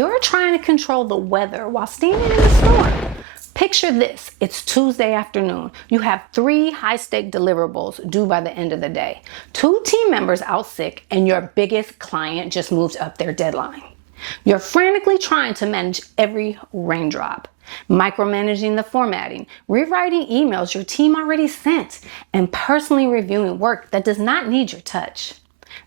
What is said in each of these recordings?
You're trying to control the weather while standing in the storm. Picture this. It's Tuesday afternoon. You have 3 high-stake deliverables due by the end of the day. 2 team members out sick, and your biggest client just moved up their deadline. You're frantically trying to manage every raindrop, micromanaging the formatting, rewriting emails your team already sent, and personally reviewing work that does not need your touch.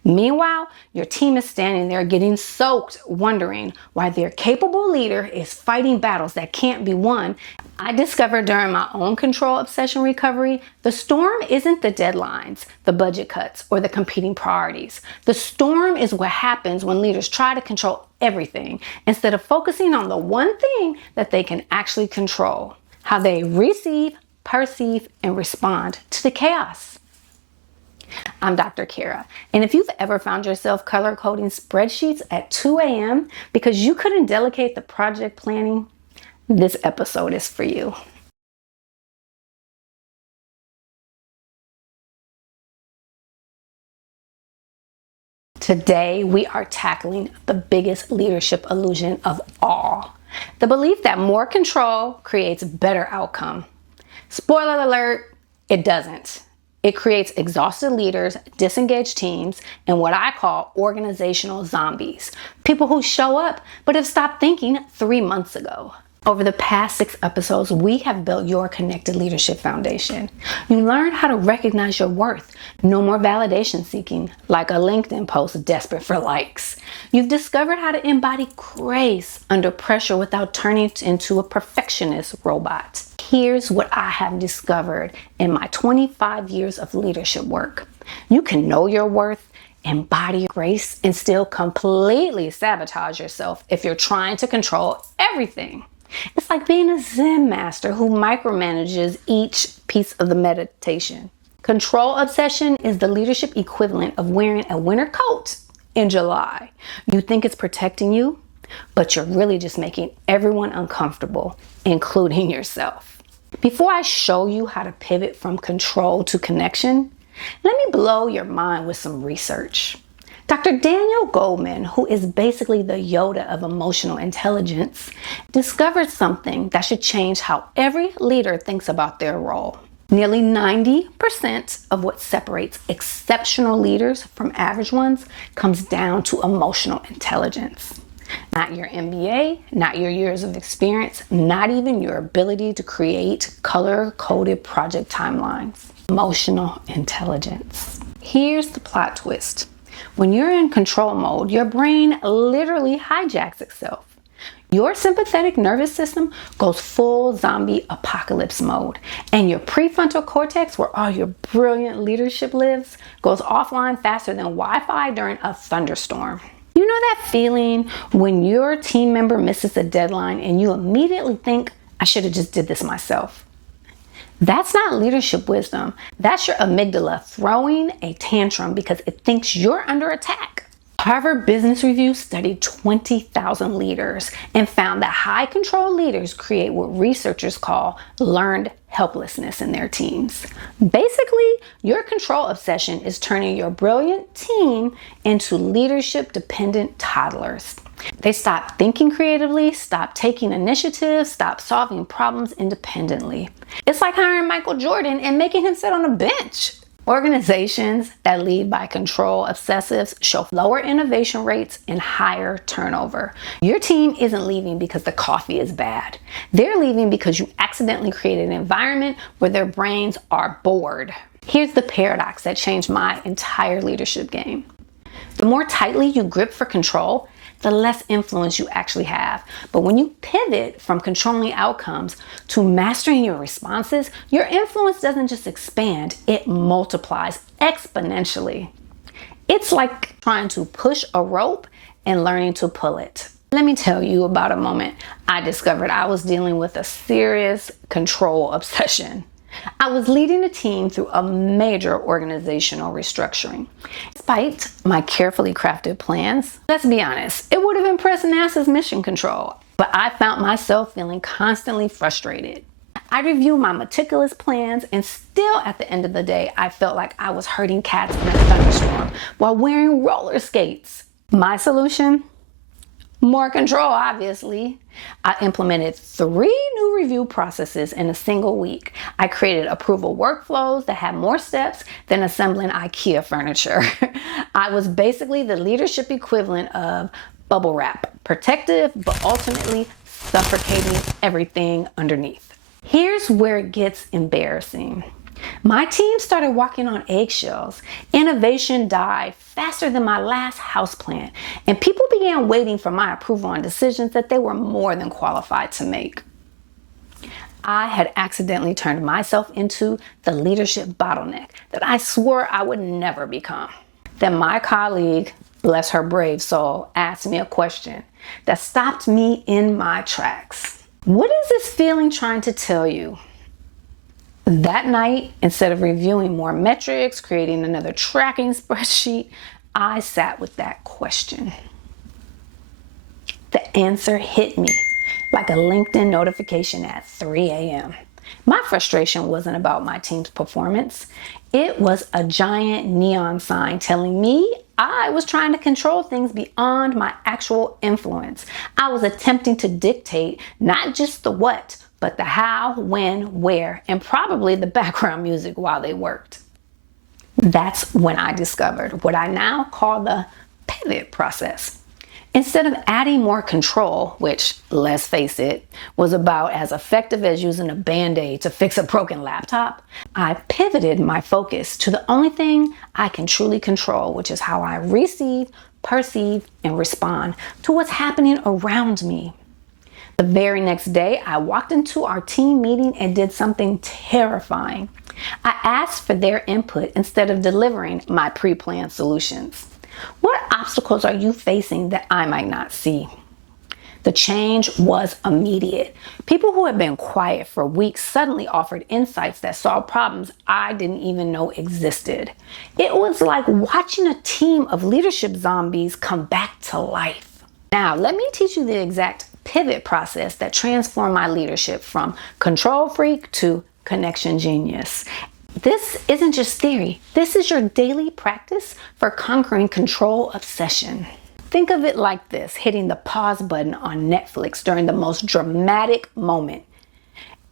Meanwhile, your team is standing there getting soaked, wondering why their capable leader is fighting battles that can't be won. I discovered during my own control obsession recovery, the storm isn't the deadlines, the budget cuts, or the competing priorities. The storm is what happens when leaders try to control everything instead of focusing on the one thing that they can actually control: how they receive, perceive, and respond to the chaos. I'm Dr. Kara, and if you've ever found yourself color coding spreadsheets at 2 a.m. because you couldn't delegate the project planning, this episode is for you. Today, we are tackling the biggest leadership illusion of all: the belief that more control creates better outcome. Spoiler alert, it doesn't. It creates exhausted leaders, disengaged teams, and what I call organizational zombies. People who show up but have stopped thinking 3 months ago. Over the past 6 episodes, we have built your connected leadership foundation. You learned how to recognize your worth. No more validation seeking, like a LinkedIn post desperate for likes. You've discovered how to embody grace under pressure without turning into a perfectionist robot. Here's what I have discovered in my 25 years of leadership work. You can know your worth, embody grace, and still completely sabotage yourself if you're trying to control everything. It's like being a Zen master who micromanages each piece of the meditation. Control obsession is the leadership equivalent of wearing a winter coat in July. You think it's protecting you, but you're really just making everyone uncomfortable, including yourself. Before I show you how to pivot from control to connection, let me blow your mind with some research. Dr. Daniel Goleman, who is basically the Yoda of emotional intelligence, discovered something that should change how every leader thinks about their role. Nearly 90% of what separates exceptional leaders from average ones comes down to emotional intelligence. Not your MBA, not your years of experience, not even your ability to create color-coded project timelines. Emotional intelligence. Here's the plot twist. When you're in control mode, your brain literally hijacks itself. Your sympathetic nervous system goes full zombie apocalypse mode, and your prefrontal cortex, where all your brilliant leadership lives, goes offline faster than Wi-Fi during a thunderstorm. You know that feeling when your team member misses a deadline and you immediately think, I should have just did this myself? That's not leadership wisdom. That's your amygdala throwing a tantrum because it thinks you're under attack. Harvard Business Review studied 20,000 leaders and found that high control leaders create what researchers call learned helplessness in their teams. Basically, your control obsession is turning your brilliant team into leadership dependent toddlers. They stop thinking creatively, stop taking initiative, stop solving problems independently. It's like hiring Michael Jordan and making him sit on a bench. Organizations that lead by control obsessives show lower innovation rates and higher turnover. Your team isn't leaving because the coffee is bad. They're leaving because you accidentally created an environment where their brains are bored. Here's the paradox that changed my entire leadership game. The more tightly you grip for control, the less influence you actually have. But when you pivot from controlling outcomes to mastering your responses, your influence doesn't just expand, it multiplies exponentially. It's like trying to push a rope and learning to pull it. Let me tell you about a moment I discovered I was dealing with a serious control obsession. I was leading a team through a major organizational restructuring. Despite my carefully crafted plans, let's be honest, it would have impressed NASA's mission control, but I found myself feeling constantly frustrated. I reviewed my meticulous plans, and still at the end of the day, I felt like I was herding cats in a thunderstorm while wearing roller skates. My solution? More control, obviously. I implemented 3 new review processes in a single week. I created approval workflows that had more steps than assembling IKEA furniture. I was basically the leadership equivalent of bubble wrap, protective, but ultimately suffocating everything underneath. Here's where it gets embarrassing. My team started walking on eggshells. Innovation died faster than my last houseplant, and people began waiting for my approval on decisions that they were more than qualified to make. I had accidentally turned myself into the leadership bottleneck that I swore I would never become. Then my colleague, bless her brave soul, asked me a question that stopped me in my tracks. What is this feeling trying to tell you? That night, instead of reviewing more metrics, creating another tracking spreadsheet, I sat with that question. The answer hit me like a LinkedIn notification at 3 a.m. My frustration wasn't about my team's performance. It was a giant neon sign telling me I was trying to control things beyond my actual influence. I was attempting to dictate not just the what, but the how, when, where, and probably the background music while they worked. That's when I discovered what I now call the pivot process. Instead of adding more control, which, let's face it, was about as effective as using a Band-Aid to fix a broken laptop, I pivoted my focus to the only thing I can truly control, which is how I receive, perceive, and respond to what's happening around me. The very next day, I walked into our team meeting and did something terrifying. I asked for their input instead of delivering my pre-planned solutions. What obstacles are you facing that I might not see? The change was immediate. People who had been quiet for weeks suddenly offered insights that solved problems I didn't even know existed. It was like watching a team of leadership zombies come back to life. Now, let me teach you the exact pivot process that transformed my leadership from control freak to connection genius. This isn't just theory. This is your daily practice for conquering control obsession. Think of it like this: hitting the pause button on Netflix during the most dramatic moment.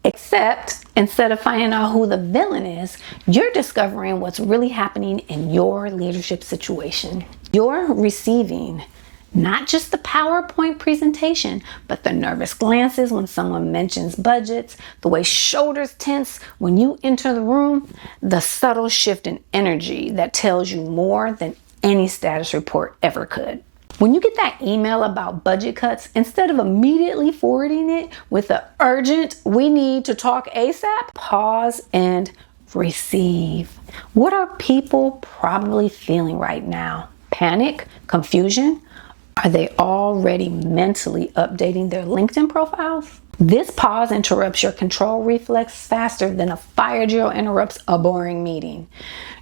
Except instead of finding out who the villain is, you're discovering what's really happening in your leadership situation. You're receiving not just the PowerPoint presentation, but the nervous glances when someone mentions budgets, the way shoulders tense when you enter the room, the subtle shift in energy that tells you more than any status report ever could. When you get that email about budget cuts, instead of immediately forwarding it with the urgent, we need to talk ASAP, pause and receive. What are people probably feeling right now? Panic? Confusion? Are they already mentally updating their LinkedIn profiles? This pause interrupts your control reflex faster than a fire drill interrupts a boring meeting.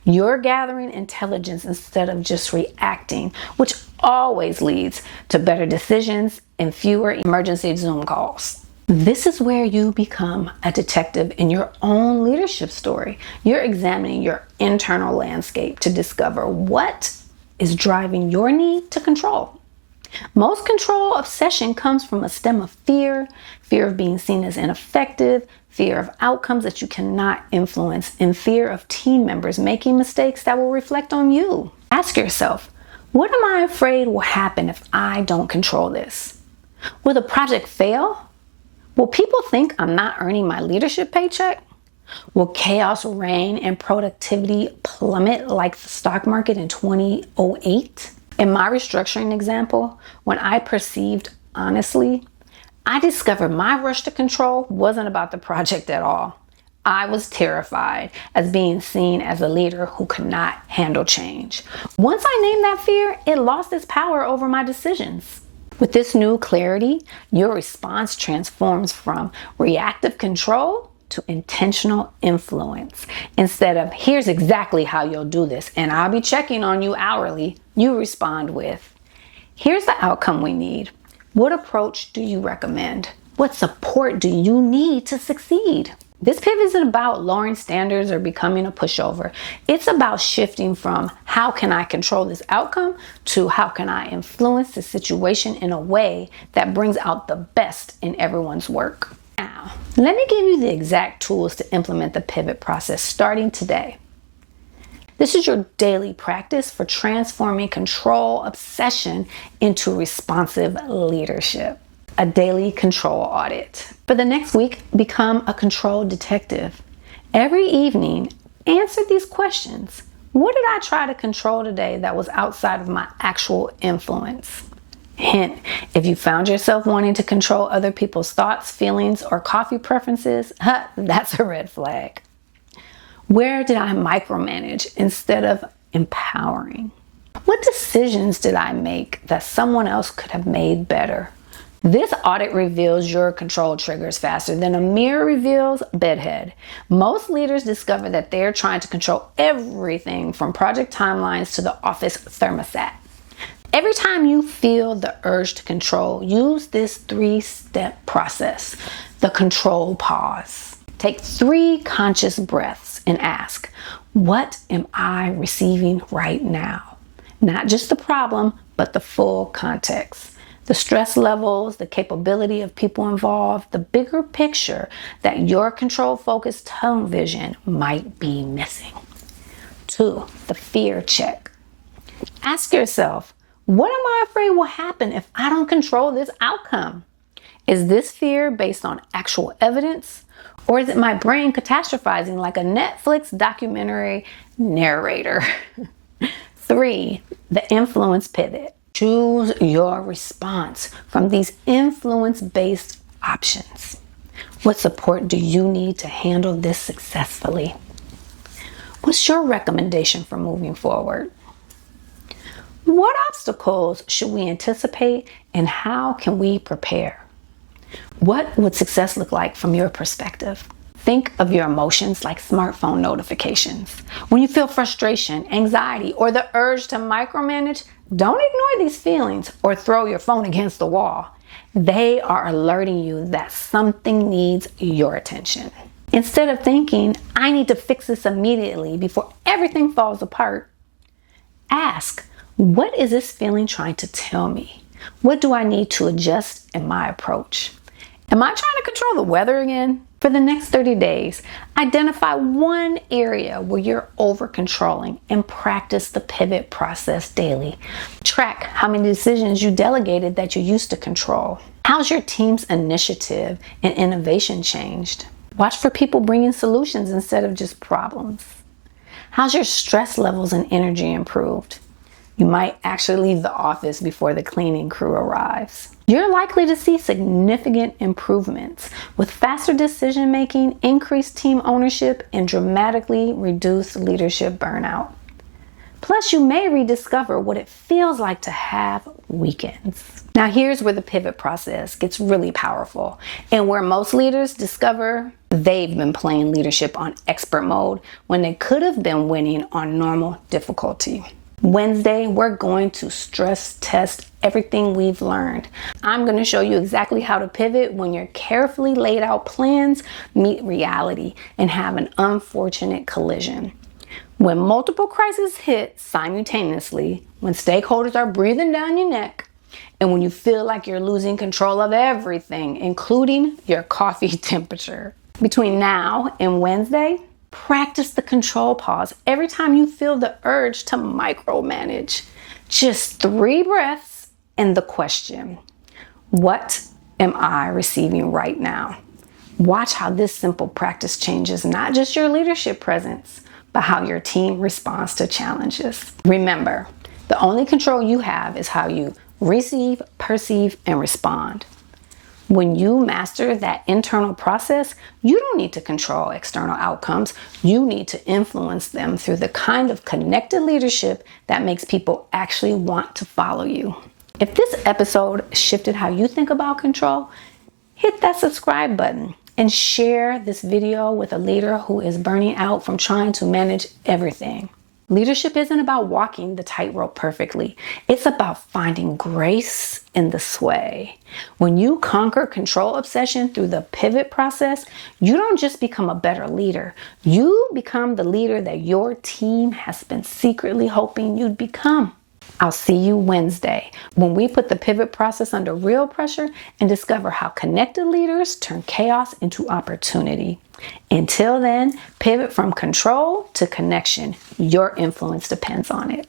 You're gathering intelligence instead of just reacting, which always leads to better decisions and fewer emergency Zoom calls. This is where you become a detective in your own leadership story. You're examining your internal landscape to discover what is driving your need to control. Most control obsession comes from a stem of fear of being seen as ineffective, fear of outcomes that you cannot influence, and fear of team members making mistakes that will reflect on you. Ask yourself, what am I afraid will happen if I don't control this? Will the project fail? Will people think I'm not earning my leadership paycheck? Will chaos reign and productivity plummet like the stock market in 2008? In my restructuring example, when I perceived honestly, I discovered my rush to control wasn't about the project at all. I was terrified as being seen as a leader who could not handle change. Once I named that fear, it lost its power over my decisions. With this new clarity, your response transforms from reactive control to intentional influence. Instead of, here's exactly how you'll do this, and I'll be checking on you hourly, you respond with, here's the outcome we need. What approach do you recommend? What support do you need to succeed? This pivot isn't about lowering standards or becoming a pushover. It's about shifting from how can I control this outcome to how can I influence the situation in a way that brings out the best in everyone's work. Now, let me give you the exact tools to implement the pivot process starting today. This is your daily practice for transforming control obsession into responsive leadership. A daily control audit. For the next week, become a control detective. Every evening, answer these questions. What did I try to control today that was outside of my actual influence? Hint, if you found yourself wanting to control other people's thoughts, feelings, or coffee preferences, that's a red flag. Where did I micromanage instead of empowering? What decisions did I make that someone else could have made better? This audit reveals your control triggers faster than a mirror reveals bedhead. Most leaders discover that they're trying to control everything from project timelines to the office thermostat. Every time you feel the urge to control, use this 3-step process, the control pause. Take 3 conscious breaths and ask, what am I receiving right now? Not just the problem, but the full context. The stress levels, the capability of people involved, the bigger picture that your control-focused tunnel vision might be missing. 2, the fear check. Ask yourself, what am I afraid will happen if I don't control this outcome? Is this fear based on actual evidence? Or is it my brain catastrophizing like a Netflix documentary narrator? 3, the influence pivot. Choose your response from these influence-based options. What support do you need to handle this successfully? What's your recommendation for moving forward? What obstacles should we anticipate and how can we prepare? What would success look like from your perspective? Think of your emotions like smartphone notifications. When you feel frustration, anxiety, or the urge to micromanage, don't ignore these feelings or throw your phone against the wall. They are alerting you that something needs your attention. Instead of thinking, I need to fix this immediately before everything falls apart, ask, what is this feeling trying to tell me? What do I need to adjust in my approach? Am I trying to control the weather again? For the next 30 days, identify one area where you're over-controlling and practice the pivot process daily. Track how many decisions you delegated that you used to control. How's your team's initiative and innovation changed? Watch for people bringing solutions instead of just problems. How's your stress levels and energy improved? You might actually leave the office before the cleaning crew arrives. You're likely to see significant improvements with faster decision making, increased team ownership, and dramatically reduced leadership burnout. Plus, you may rediscover what it feels like to have weekends. Now, here's where the pivot process gets really powerful and where most leaders discover they've been playing leadership on expert mode when they could have been winning on normal difficulty. Wednesday, we're going to stress test everything we've learned. I'm going to show you exactly how to pivot when your carefully laid out plans meet reality and have an unfortunate collision. When multiple crises hit simultaneously, when stakeholders are breathing down your neck, and when you feel like you're losing control of everything, including your coffee temperature. Between now and Wednesday, practice the control pause every time you feel the urge to micromanage. Just 3 breaths and the question, what am I receiving right now? Watch how this simple practice changes not just your leadership presence, but how your team responds to challenges. Remember, the only control you have is how you receive, perceive, and respond. When you master that internal process, you don't need to control external outcomes. You need to influence them through the kind of connected leadership that makes people actually want to follow you. If this episode shifted how you think about control, hit that subscribe button and share this video with a leader who is burning out from trying to manage everything. Leadership isn't about walking the tightrope perfectly. It's about finding grace in the sway. When you conquer control obsession through the pivot process, you don't just become a better leader. You become the leader that your team has been secretly hoping you'd become. I'll see you Wednesday when we put the pivot process under real pressure and discover how connected leaders turn chaos into opportunity. Until then, pivot from control to connection. Your influence depends on it.